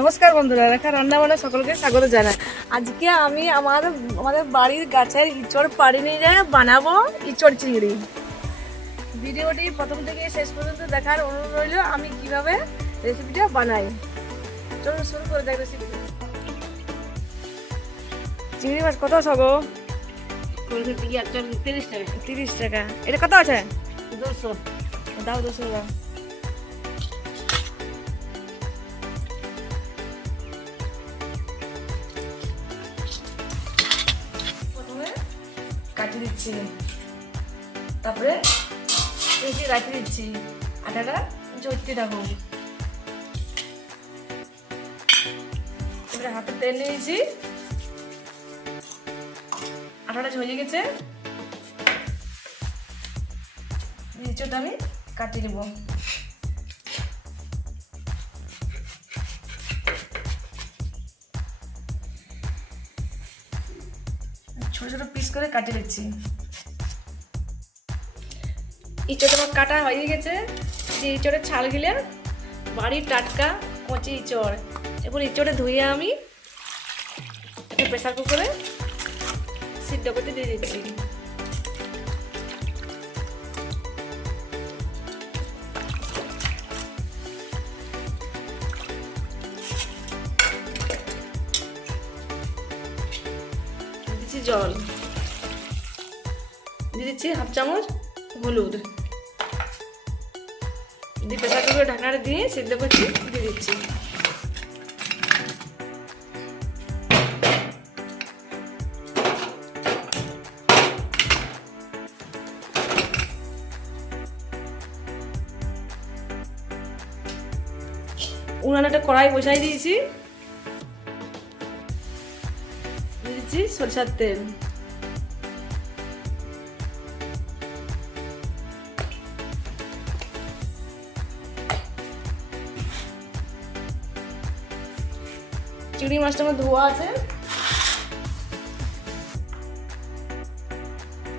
নমস্কার বন্ধুরা, রেখা রান্না বান্না সকলকে স্বাগত জানাই। আজকে আমি আমাদের বাড়ির গাছের ইঁচড় পাড়ি নিয়ে যাই বানাবো ইঁচড় চিংড়ি। ভিডিওটি প্রথম থেকে শেষ পর্যন্ত দেখার অনুরোধ রইল আমি কিভাবে রেসিপিটা বানাই। চলুন শুরু করে দেখ রেসিপিটা। চিংড়ি মাছ কত আছে গো? 30 টাকা। এটা কত আছে? 200। দাও 200 দাও। কাটি দিচ্ছি, তারপরে রাখি দিচ্ছি। আটাটা জড়তে থাকো। এবারে হাতে তেল নিয়েছি, আটাটা ঝরিয়ে গেছে। নিচটা আমি কাটিয়ে নেব। ছোট ছোট পিস করে কাটিয়ে দিচ্ছি। ইঁচড় আমার কাটা হয়ে গেছে। যে ইঁচড়ের ছাল গিলে বাড়ির টাটকা কচি ইঁচড়। এরপর ইঁচড়ে ধুয়ে আমি একটা প্রেসার কুকারে সিদ্ধ করতে দিয়ে দিচ্ছি। দিচ্ছি জল, দিয়ে দিচ্ছি হাফ চামচ হলুদ, দিয়ে প্রেসার কুকারে ঢাকনাটা দিয়ে সিদ্ধ করছি দিয়ে দিচ্ছি। উনানে একটা কড়াই বসাই দিয়েছি, দিয়ে দিচ্ছি সরষের তেল। চিংড়ি মাছটা আমার ধোয়া আছে,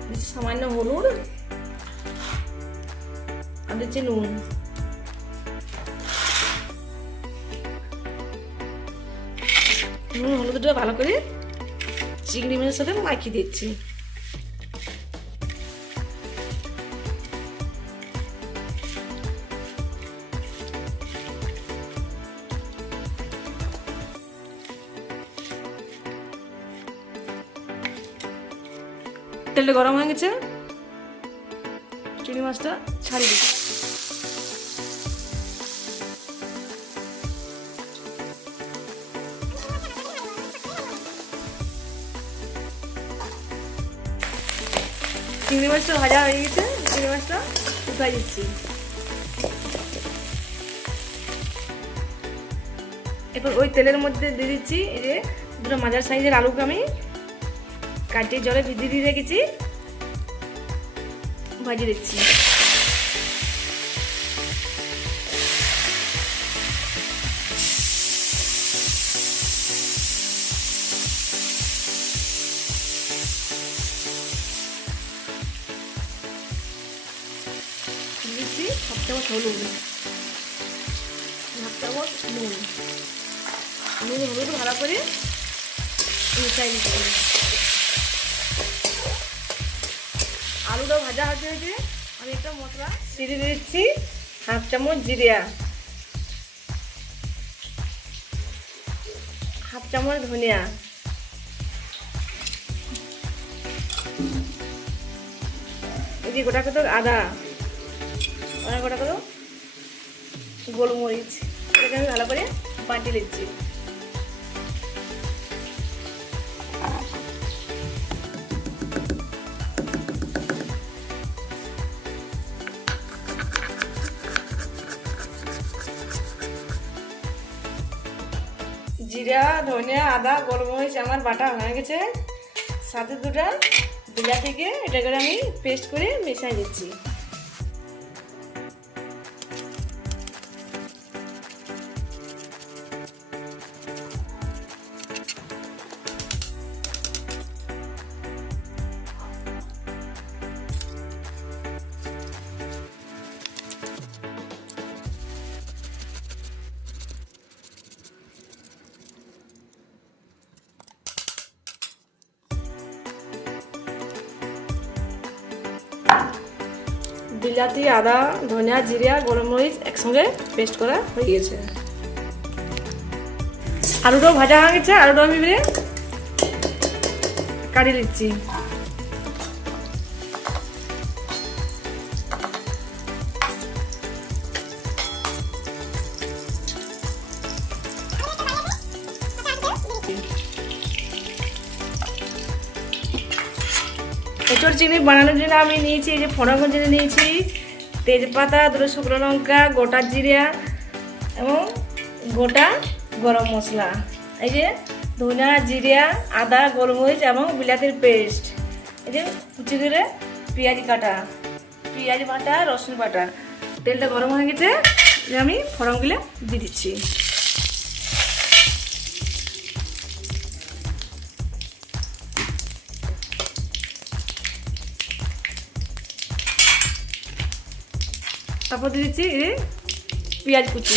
দিচ্ছি সামান্য হলুদ আর দিচ্ছি নুন। নুন হলুদটা ভালো করে চিংড়ি মাছের সাথে মাখিয়ে দিচ্ছি। তেলটা গরম হয়ে গেছে, চিংড়ি মাছটা ছাড়িয়ে দিচ্ছি। চিংড়ি মাছটা ভাজা হয়ে গেছে, চিংড়ি মাছটা উঠাই দিচ্ছি। এরপর ওই তেলের মধ্যে দিয়ে দিচ্ছি এই যে দুটো মাঝার সাইজের আলুকে আমি কাটিয়ে জলে ভিজিয়ে দিয়ে রেখেছি, ভাজিয়ে দিচ্ছি। দিচ্ছি হাফ চামচ হলুদ, হাফ চামচ নুন। নুন হলুদ ভালো করে মিশাই দিচ্ছি। আলুটাও ভাজা হয়ে গেছে, আমি একটা মশলা সিঁড়ি দিচ্ছি, হাফ চামচ জিরা, হাফ চামচ ধনিয়া, এই যে গোটা কত আদা, অনেক গোটা কত গোলমরিচ, এটাকে আমি ভালো করে বাটি নিচ্ছি। জিরা ধনিয়া আদা গোলমরিচ আমার বাটা হয়ে গেছে, সাথে দুটা বিলাতিকে এটা করে আমি পেস্ট করে মিশিয়ে দিচ্ছি। বিলাতি, আদা, ধনিয়া, জিরা, গোলমরিচ একসঙ্গে পেস্ট করা হয়ে গেছে। আলুটাও ভাজা হয়ে গেছে, আলুটাও আমি এবারে কাটিয়ে দিচ্ছি। এঁচোড় চিংড়ি বানানোর জন্য আমি নিয়েছি এই যে ফোড়ন ভেজে নিয়েছি, তেজপাতা, দুটো শুকনো লঙ্কা, গোটা জিরা এবং গোটা গরম মশলা, এই যে ধনিয়া, জিরা, আদা, গোলমরিচ এবং বিলাতির পেস্ট, এই যে কুচি করে পেঁয়াজ কাটা, পেঁয়াজ বাটা, রসুন বাটা। তেলটা গরম হয়ে গেছে, আমি ফোড়নগুলো দিয়ে দিচ্ছি। তারপর দিয়ে দিচ্ছি পেঁয়াজ কুচি।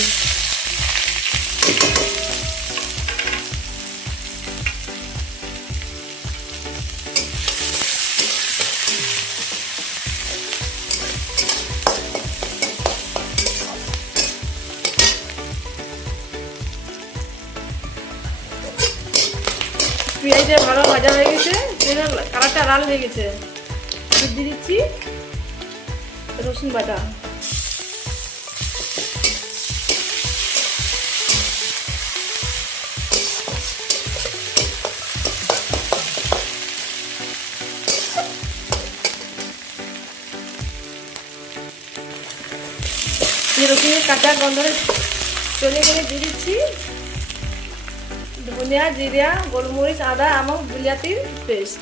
পেঁয়াজটা ভালো ভাজা হয়ে গেছে, কালারটা লাল হয়ে গেছে। দিয়ে দিচ্ছি রসুন বাটা। রসুনের কাঁচা গন্ধ চলে গেলে দিয়ে দিচ্ছি ধনিয়া, জিরা, গোলমরিচ, আদা এবং বিলাতির পেস্ট।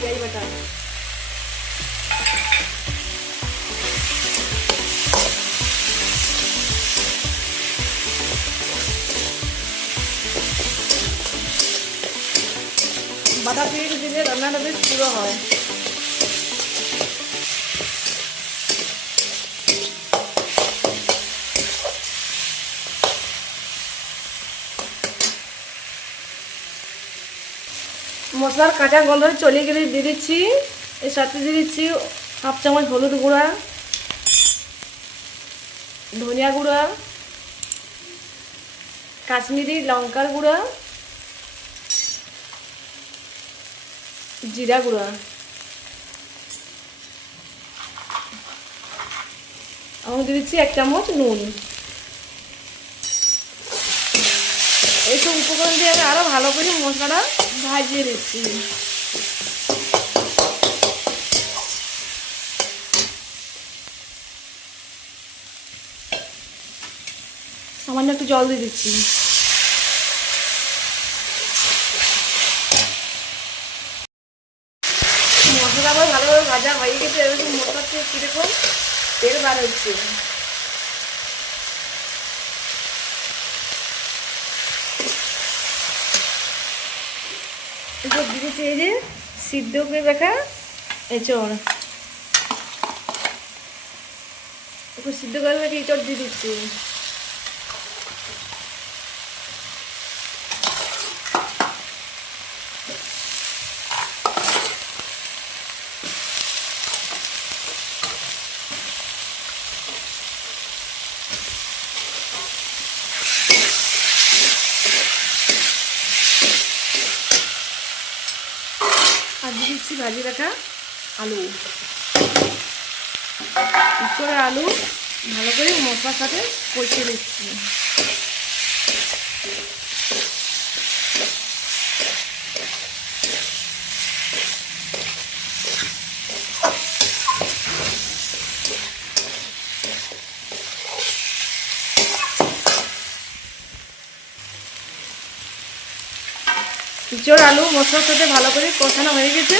পেঁয়াজ বাটা, বাটা পেঁয়াজ দিলে রান্নাটা বেশ পুরো হয়। মশলার কাঁচা গন্ধ চলে গেলে দিয়ে দিচ্ছি, এর সাথে দিয়ে দিচ্ছি হাফ চামচ হলুদ গুঁড়া, ধনিয়া গুঁড়া, কাশ্মীরি লঙ্কার গুঁড়া, জিরা গুঁড়া এবং দিয়ে দিচ্ছি 1 চামচ নুন। এইসব উপকরণ দিয়ে আমি আরও ভালো করে মশলাটা ভাজিয়ে দিচ্ছি। সামান্য একটু জল দিয়ে দিচ্ছি। মশলা আবার ভালোভাবে ভাজা হয়ে গেছে, এরকম মশলা থেকে কীরকম তেল বার হচ্ছে। দিয়েছি এই যে সিদ্ধ করে রাখা এঁচড়, একটু সিদ্ধ করে রাখা এঁচড় দিয়ে দিচ্ছি। আর দিয়ে দিচ্ছি ভাজি রাখা আলু। করে আলু ভালো করে মশলার সাথে কষিয়ে দিচ্ছি। ইঁচড় আলু মশলার সাথে ভালো করে কষানো হয়ে গেছে,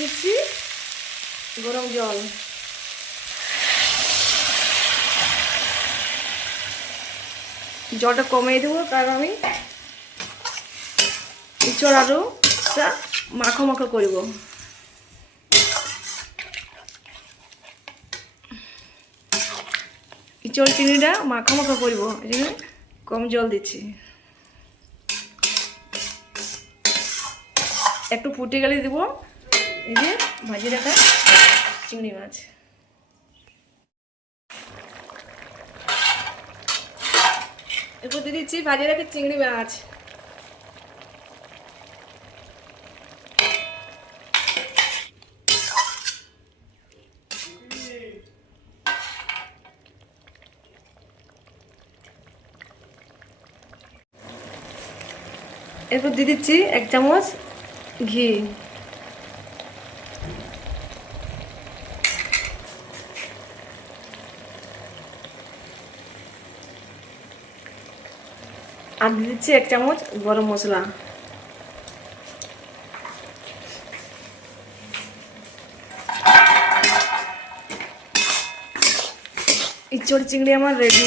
দিচ্ছি গরম জল। জলটা কমিয়ে দেবো, কারণ আমি ইঁচড় আলুটা মাখো মাখো করব। ইঁচড় চিংড়িটা মাখো মাখো করবো, এই জন্য কম জল দিচ্ছি। একটু ফুটে গেলে দেবো এই যে ভাজি রাখা চিংড়ি মাছ। এরপর দিয়ে দিচ্ছি ভাজি রাখা চিংড়ি মাছ। এরপর দিয়ে দিচ্ছি 1 চামচ ঘি। আর দিয়ে দিচ্ছি 1 চামচ গরম মশলা। ইঁচড় চিংড়ি আমার রেডি।